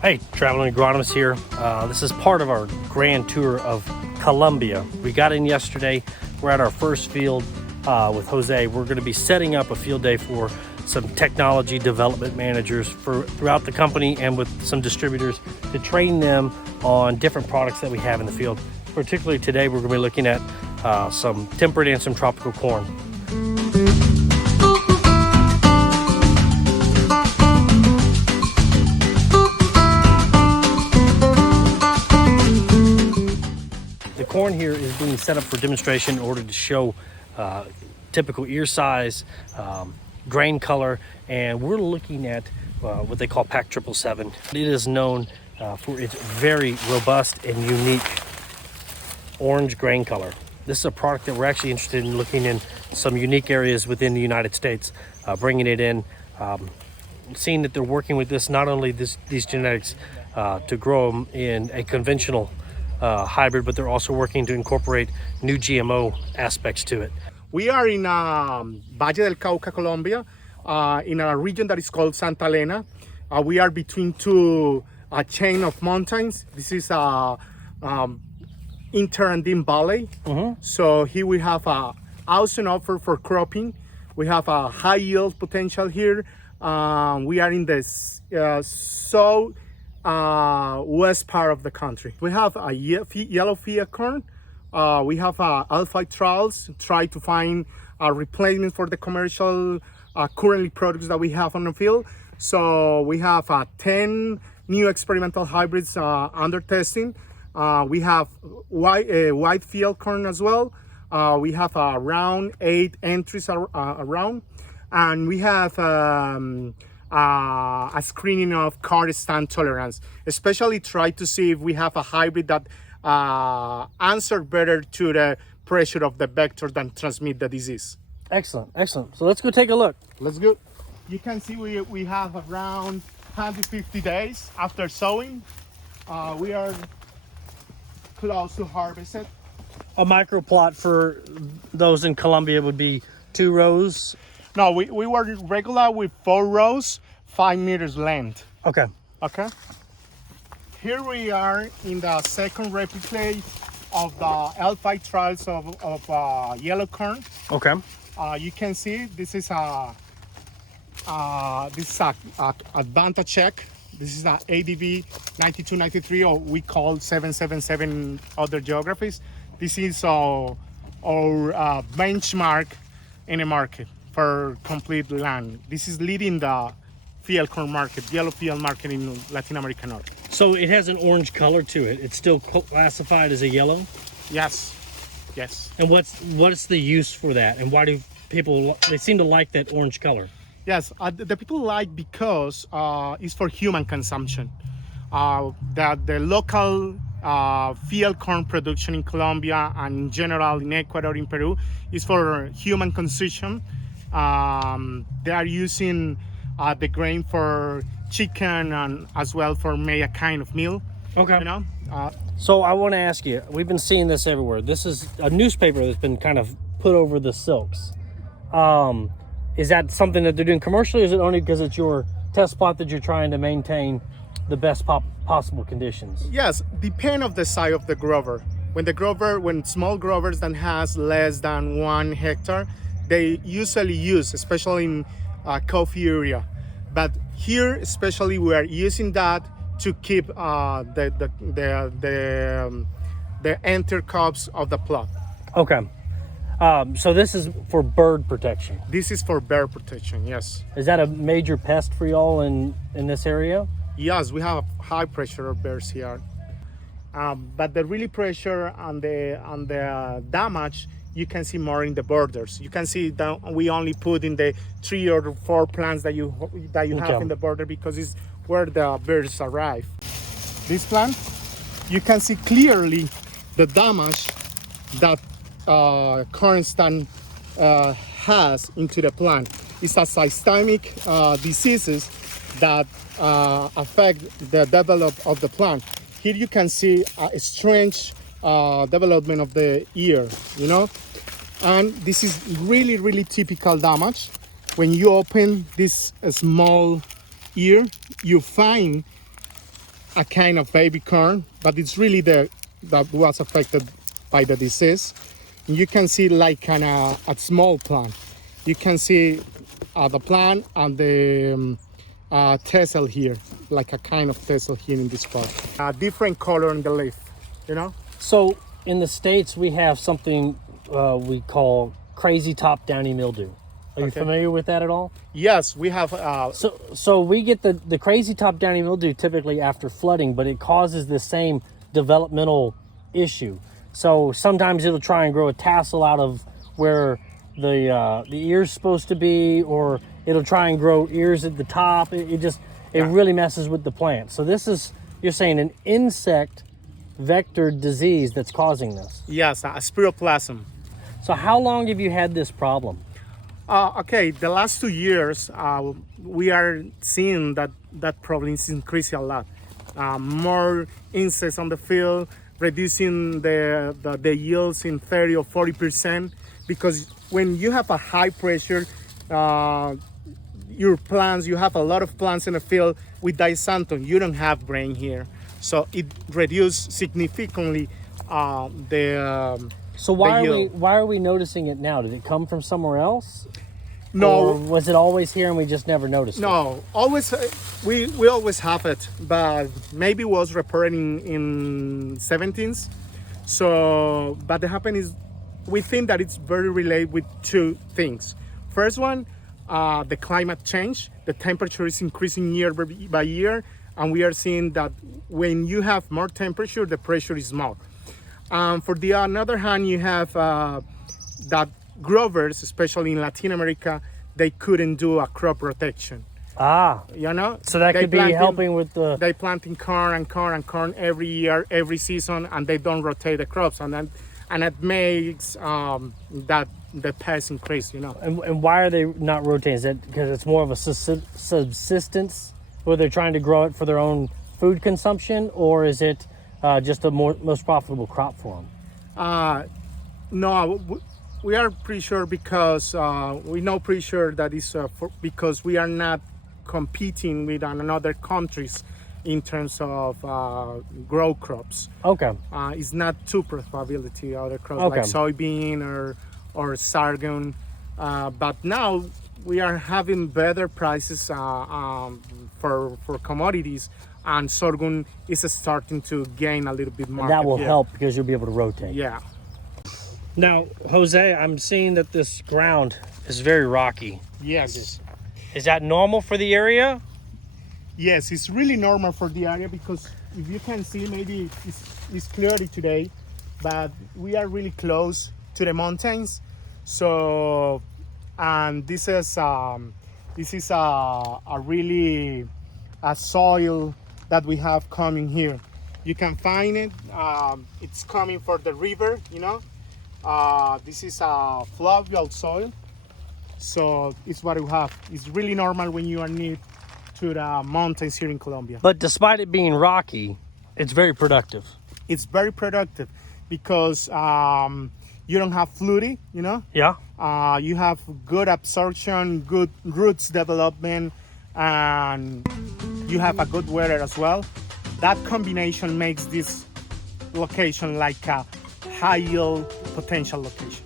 Hey, traveling agronomist here. This is part of our grand tour of Colombia. We got in yesterday. We're at our first field with Jose. We're going to be setting up a field day for some technology development managers throughout the company and with some distributors to train them on different products that we have in the field. Particularly today, we're going to be looking at some temperate and some tropical corn. The corn here is being set up for demonstration in order to show typical ear size, grain color, and we're looking at what they call Pack 777. It is known for its very robust and unique orange grain color. This is a product that we're actually interested in looking in some unique areas within the United States, bringing it in, seeing that they're working with this, not only these genetics to grow them in a conventional hybrid, but they're also working to incorporate new GMO aspects to it. We are in Valle del Cauca, Colombia, in a region that is called Santa Elena. We are between two chain of mountains. This is Interandine Valley. So here we have a awesome offer for cropping. We have a high yield potential here. We are in the west part of the country. We have a yellow field corn. We have alpha trials, try to find a replacement for the commercial currently products that we have on the field. So we have 10 new experimental hybrids under testing. We have white field corn as well. We have around 8 entries around, and we have a screening of car stand tolerance, especially try to see if we have a hybrid that answer better to the pressure of the vector than transmit the disease. Excellent, excellent. So let's go take a look. Let's go. You can see we have around 150 days after sowing. We are close to harvest it. A micro plot for those in Colombia would be 2 rows. No, we were regular with 4 rows, 5 meters length. Okay. Okay. Here we are in the second replicate of the L5 trials of yellow corn. Okay. You can see this is a Advanta check. This is a ADV 9293, or we call 777 other geographies. This is our benchmark in the market for complete land. This is leading the field corn market, yellow field market in Latin America North. So it has an orange color to it. It's still classified as a yellow? Yes, yes. And what's the use for that? And why do people, they seem to like that orange color? Yes, the people like because it's for human consumption. That the local field corn production in Colombia and in general in Ecuador, in Peru, is for human consumption. They are using the grain for chicken and as well for make a kind of meal. Okay. You know. So I want to ask you, we've been seeing this everywhere. This is a newspaper that's been kind of put over the silks. Is that something that they're doing commercially, or is it only because it's your test plot that you're trying to maintain the best possible conditions? Yes, depend of the size of the grower. When small growers that has less than 1 hectare, they usually use, especially in coffee area. But here, especially, we are using that to keep the enter cups of the plot. Okay. So this is for bird protection. This is for bird protection, yes. Is that a major pest for y'all in this area? Yes, we have high pressure of birds here. But the really pressure and the damage, you can see more in the borders. You can see that we only put in the 3 or 4 plants that you have in the border, because it's where the birds arrive. This plant, you can see clearly the damage that corn stand has into the plant. It's a systemic diseases that affect the development of the plant. Here you can see a strange development of the ear, you know, and this is really typical damage. When you open this small ear, you find a kind of baby corn, but it's really that was affected by the disease. And you can see like a small plant. You can see the plant and the tassel here, like a kind of tassel here in this part. A different color in the leaf, you know? So in the States, we have something we call crazy top downy mildew. Are you familiar with that at all? Yes, we have. So we get the crazy top downy mildew typically after flooding, but it causes the same developmental issue. So sometimes it'll try and grow a tassel out of where the ear's supposed to be, or it'll try and grow ears at the top. It really messes with the plant. So this is, you're saying, an insect vector disease that's causing this. Yes, a spiroplasm. So how long have you had this problem? Okay, the last 2 years, we are seeing that problem is increasing a lot. More insects on the field, reducing the yields in 30 or 40%, because when you have a high pressure, your plants, you have a lot of plants in the field with disanton, you don't have grain here. So it reduced significantly the So why are we noticing it now? Did it come from somewhere else? No. Or was it always here and we just never noticed it? No, always we always have it, but maybe it was reported in 17s. So, but the happen is, we think that it's very related with two things. First one, the climate change. The temperature is increasing year by year, and we are seeing that when you have more temperature, the pressure is more. For the other hand, you have that growers, especially in Latin America, they couldn't do a crop rotation. You know? So that could be helping with the... They planting corn and corn and corn every year, every season, and they don't rotate the crops. And it makes that the pest increase, you know. And why are they not rotating? Is that because it's more of a subsistence, where they're trying to grow it for their own food consumption, or is it just the most profitable crop for them? No, we are pretty sure because we know pretty sure that is because we are not competing with another countries in terms of grow crops. Okay. It's not too profitability other crops Okay. like soybean or sorghum, but now we are having better prices for commodities, and sorghum is starting to gain a little bit more. And that will help because you'll be able to rotate. Yeah. Now, Jose, I'm seeing that this ground is very rocky. Yes. Is that normal for the area? Yes, it's really normal for the area, because if you can see, maybe it's cloudy today, but we are really close to the mountains. So, and this is a really a soil that we have coming here. You can find it. It's coming from the river, you know. This is a fluvial soil, so it's what we have. It's really normal when you are near to the mountains here in Colombia. But despite it being rocky, it's very productive. It's very productive because you don't have flooding, you know. Yeah. You have good absorption, good roots development, and you have a good weather as well. That combination makes this location like a high yield potential location.